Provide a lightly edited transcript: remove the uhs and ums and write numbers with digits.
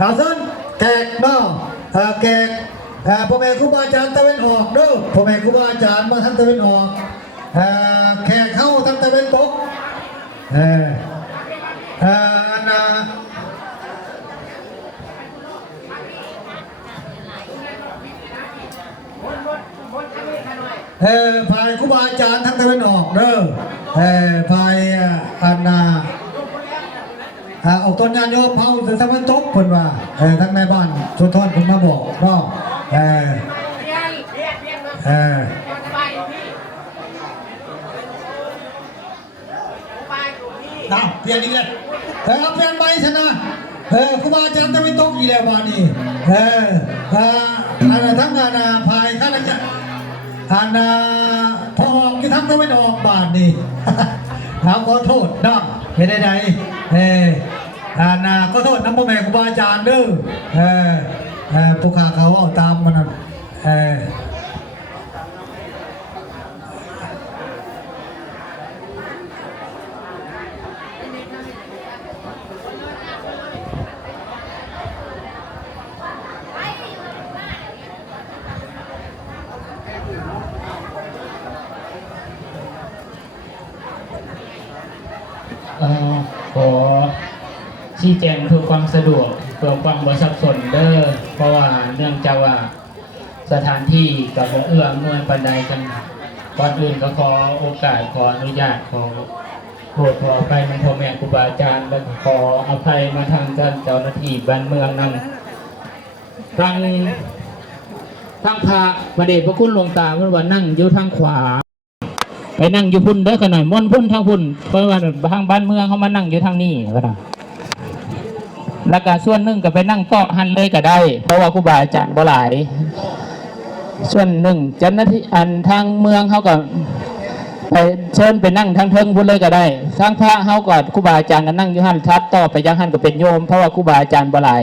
เอาเส้นแขกเนาะแขกพ่อแม่ครูบาอาจารย์ตะเวนออกเด้อพ่อแม่ครูบาอาจารย์มาทางตะเวนออกแขกเข้าทางตะเวนตกอันภายครูบาอาจารย์ทางตะเวนออกเด้อภายอันออกต้นยานโยมเฮาถึงทางตะวันตกเพิ่นว่าทางในบ้านสุนทรเพิ่นมาบอกเนาะเปลี่ยนอีกแล้วเปลี่ยนไปชนะครูบาอาจารย์ตะวันตกอีแล้วบ้านนี้อันทั้งภายข้าราชการพอออกที่ทางตะวันออกบ้านนี้ขอโทษเนาะเฮ็ดได้ขอโทษน้ำพ่อแม่ครูบาอาจารย์เด้อผู้ข้าเขาเอาตามมันนั่นขอชี้แจงเพื่อความสะดวกเพื่อความบ่สับสนเด้อเพราะว่าเนื่องจากว่าสถานที่กับเอื้อเมื่อปันใดกันก่อนอื่นก็ขอโอกาสขออนุญาตขอโปรดขออภัยพ่อแม่ครูบาอาจารย์และขออภัยมาทางเจ้าหน้าที่บ้านเมืองนั้นทางพระประเดชพระคุณหลวงตาเมื่อวันนั่งอยู่ทางขวาไปนั่งอยู่พุ่นเด้อกันหน่อยม่วนพุ่นทางพุ่นเพราะว่าทางบ้านเมืองเขามานั่งอยู่ทางนี้ก็ได้แล้วก็ส่วนหนึ่งก็ไปนั่งโต๊ะหันเลยก็ได้เพราะว่าครูบาอาจารย์บ่หลายส่วนหนึ่งเจ้าหน้าที่ทางเมืองเขาก็ไปเชิญไปนั่งทางเทิงพุ่นเลยก็ได้ทางพระเขาก็ครูบาอาจารย์ก็นั่งอยู่หันทัดต่อไปยังหันก็เป็นโยมเพราะว่าครูบาอาจารย์บ่หลาย